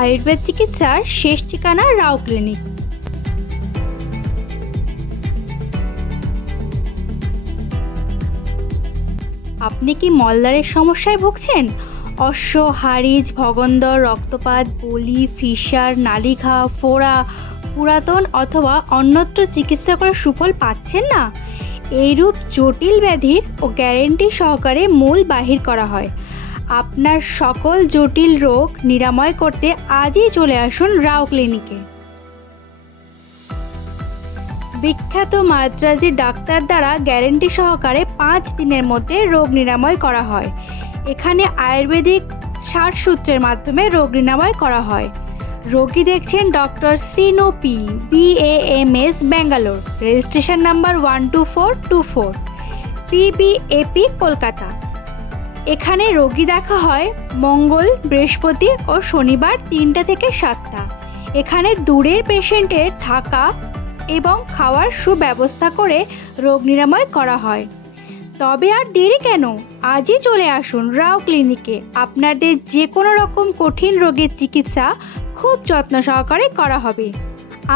আয়ুর্বেদ চিকিৎসার শেষ ঠিকানা রাও ক্লিনিক। আপনি কি মলদ্বারের সমস্যায় ভুগছেন? অশ্ব, হাড়িজ, ভগন্দর, রক্তপাত, বলি, ফিসার, নালিঘা, ফোড়া, পুরাতন অথবা অন্যত্র চিকিৎসা করে সুফল পাচ্ছেন না? এইরূপ জটিল ব্যাধির ও গ্যারেন্টি সহকারে মূল বাহির করা হয়। আপনার সকল জটিল রোগ নিরাময় করতে আজই চলে আসুন রাও ক্লিনিকে। বিখ্যাত মাদ্রাজি ডাক্তার দ্বারা গ্যারেন্টি সহকারে 5 দিনের মধ্যে রোগ নিরাময় করা হয়। এখানে আয়ুর্বেদিক 60 সূত্রের মাধ্যমে রোগ নিরাময় করা হয়। রোগী দেখছেন doctor Srinu P, BAMS, Bangalore, registration number 12424, PBAP, Kolkata. এখানে রোগী দেখা হয় মঙ্গল, বৃহস্পতি ও শনিবার 3টা থেকে 7টা। এখানে দূরের পেশেন্টের থাকা এবং খাওয়ার সুব্যবস্থা করে রোগ নিরাময় করা হয়। তবে আর দেরি কেন? আজই চলে আসুন রাও ক্লিনিকে। আপনাদের যে কোনো রকম কঠিন রোগের চিকিৎসা খুব যত্ন সহকারে করা হবে।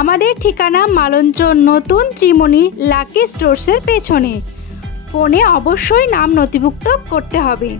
আমাদের ঠিকানা মালঞ্চ নতুন ত্রিমণি লাকি স্টোর্সের পেছনে। ফোনে অবশ্যই নাম নথিভুক্ত করতে হবে।